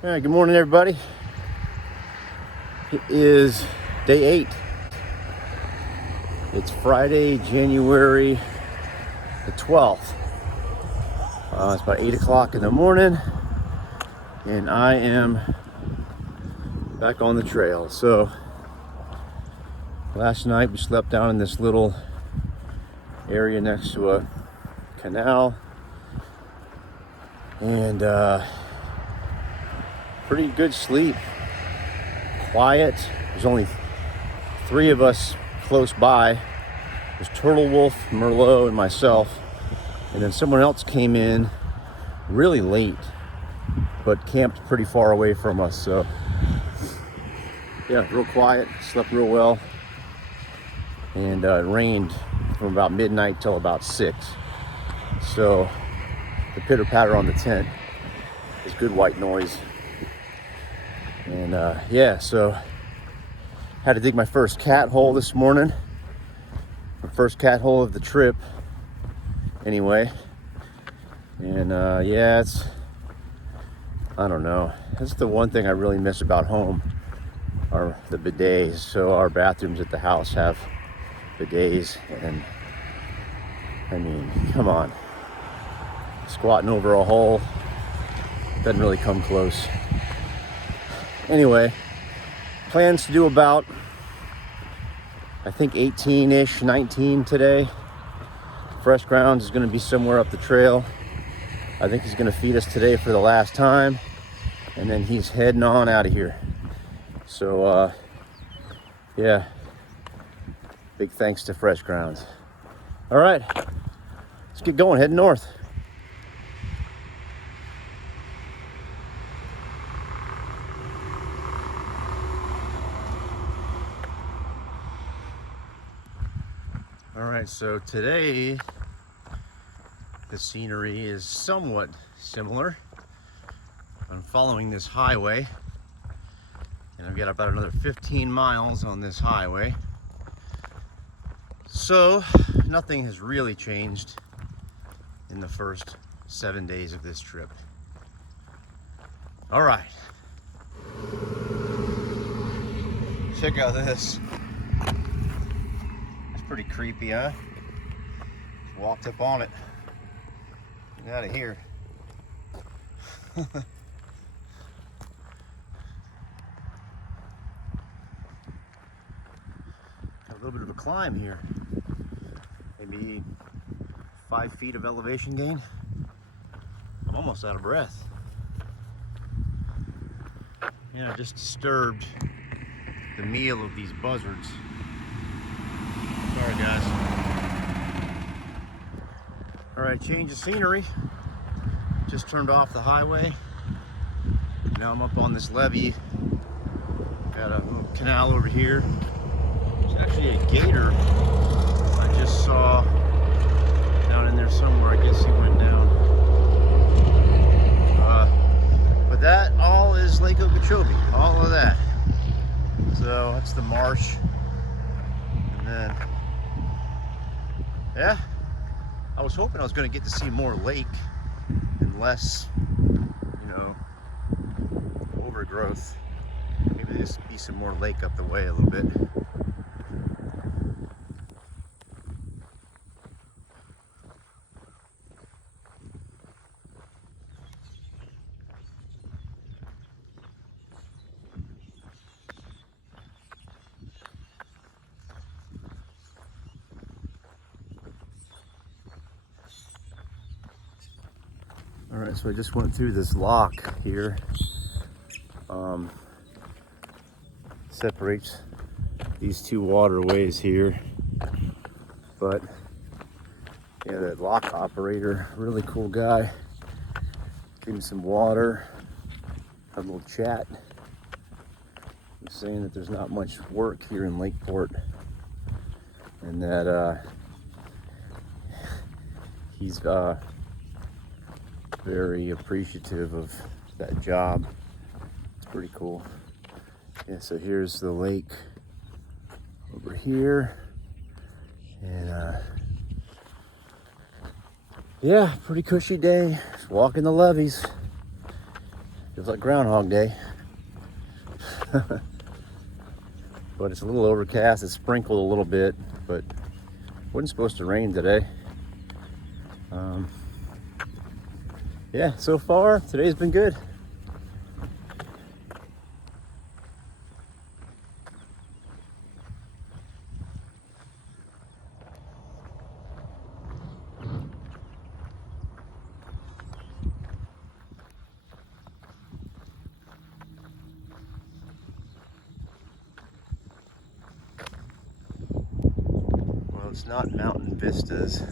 All right, good morning, everybody. It is day 8. It's Friday, January the 12th. It's about 8 o'clock in the morning, and I am back on the trail. So last night we slept down in this little area next to a canal, and pretty good sleep. Quiet. There's only 3 of us close by. There's Turtle Wolf, Merlot, and myself. And then someone else came in really late, but camped pretty far away from us. So yeah, real quiet, slept real well. And it rained from about midnight till about 6. So the pitter patter on the tent is good white noise. And yeah, so had to dig my first cat hole this morning. My first cat hole of the trip, anyway. And yeah, I don't know. That's the one thing I really miss about home, are the bidets. So our bathrooms at the house have bidets, and I mean, come on. Squatting over a hole doesn't really come close. Anyway, plans to do about, I think 18-ish, 19 today. Fresh Grounds is going to be somewhere up the trail. I think he's going to feed us today for the last time, and then he's heading on out of here. So yeah, big thanks to Fresh Grounds. All right, let's get going, heading north. All right, so today the scenery is somewhat similar. I'm following this highway, and I've got about another 15 miles on this highway. So nothing has really changed in the first 7 days of this trip. All right, check out this. Pretty creepy, huh? Walked up on it. Get out of here. Got a little bit of a climb here. Maybe 5 feet of elevation gain. I'm almost out of breath. Yeah, I just disturbed the meal of these buzzards. Sorry, guys. All right, change of scenery. Just turned off the highway. Now I'm up on this levee. Got a little canal over here. There's actually a gator I just saw down in there somewhere. I guess he went down. But that all is Lake Okeechobee, all of that. So that's the marsh. And then, yeah, I was hoping I was going to get to see more lake and less, overgrowth. Maybe there's be some more lake up the way a little bit. All right, so I just went through this lock here. Separates these 2 waterways here. But yeah, that lock operator, really cool guy. Gave me some water, had a little chat. He's saying that there's not much work here in Lakeport, and that he's very appreciative of that job. It's pretty cool. Yeah, so here's the lake over here, and yeah, pretty cushy day. Just walking the levees. Feels like Groundhog Day. But it's a little overcast. It's sprinkled a little bit, but it wasn't supposed to rain today. Yeah, so far today's been good. Well, it's not mountain vistas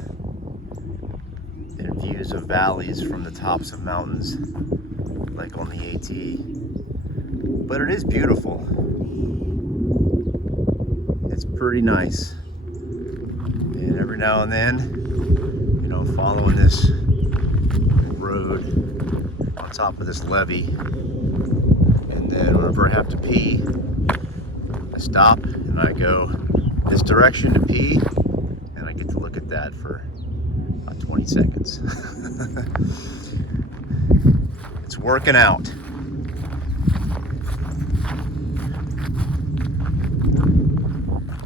and views of valleys from the tops of mountains like on the AT, but it is beautiful. It's pretty nice. And every now and then, you know, following this road on top of this levee, and then whenever I have to pee, I stop and I go this direction to pee, and I get to look at that for about 20 seconds. It's working out.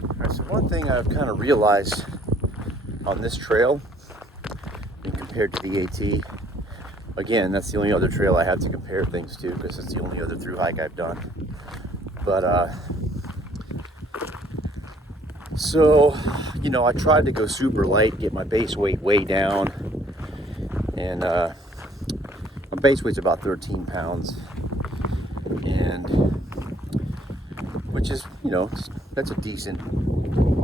All right, so one thing I've kind of realized on this trail and compared to the AT, again, that's the only other trail I have to compare things to because it's the only other through hike I've done. But so, you know, I tried to go super light, get my base weight way down, and my base weight's about 13 pounds, and which is, you know, that's a decent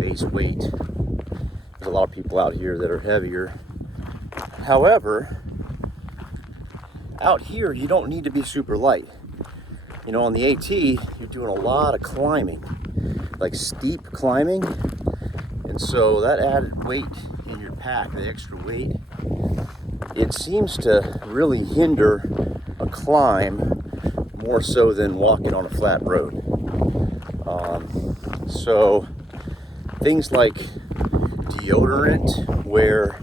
base weight. There's a lot of people out here that are heavier. However, out here you don't need to be super light. You know, on the AT you're doing a lot of climbing, like steep climbing, and so that added weight in your pack, the extra weight, it seems to really hinder a climb more so than walking on a flat road. So things like deodorant, where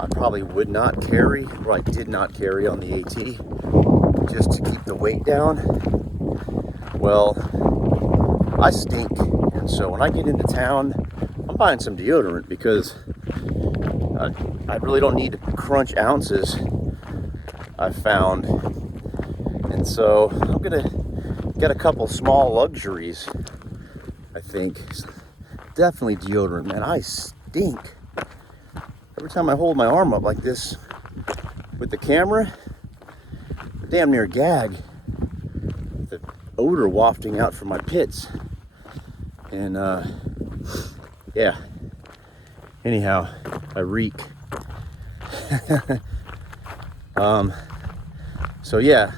I probably would not carry, or I did not carry on the AT, just to keep the weight down, well, I stink. And so when I get into town, I'm buying some deodorant because I really don't need to crunch ounces, I've found. And so I'm gonna get a couple small luxuries, I think. Definitely deodorant, man. I stink. Every time I hold my arm up like this with the camera, I damn near gag. The odor wafting out from my pits. And yeah. Anyhow, I reek. So yeah,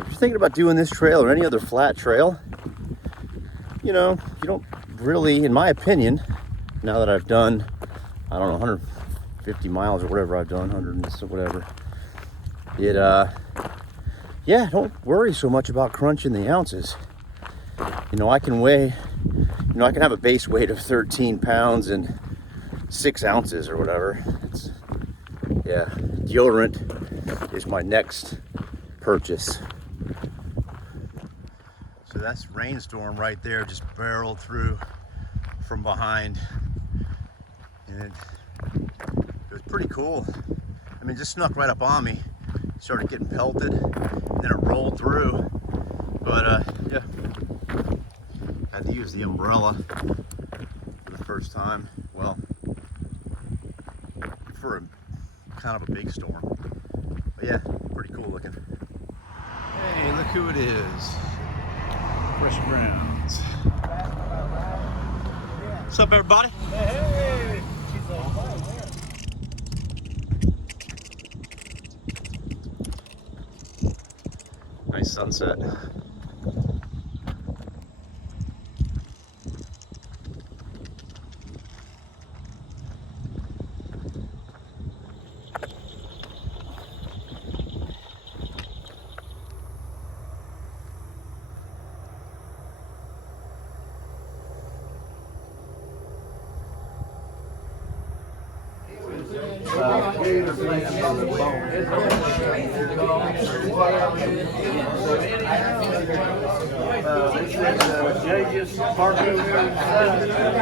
if you're thinking about doing this trail or any other flat trail, you know, you don't really, in my opinion, now that I've done, I don't know, 150 miles or whatever I've done, 100 and whatever, yeah, don't worry so much about crunching the ounces. You know, I can weigh, you know, I can have a base weight of 13 pounds and 6 ounces or whatever. It's, yeah, deodorant is my next purchase. So that's Rainstorm right there, just barreled through from behind, and it was pretty cool. I mean, just snuck right up on me, started getting pelted, and then it rolled through. But yeah, had to use the umbrella for the first time. Well, for a kind of a big storm. But yeah, pretty cool looking. Hey, look who it is. Fresh Grounds. What's up, everybody? Hey! Nice sunset. Jay just parked over here.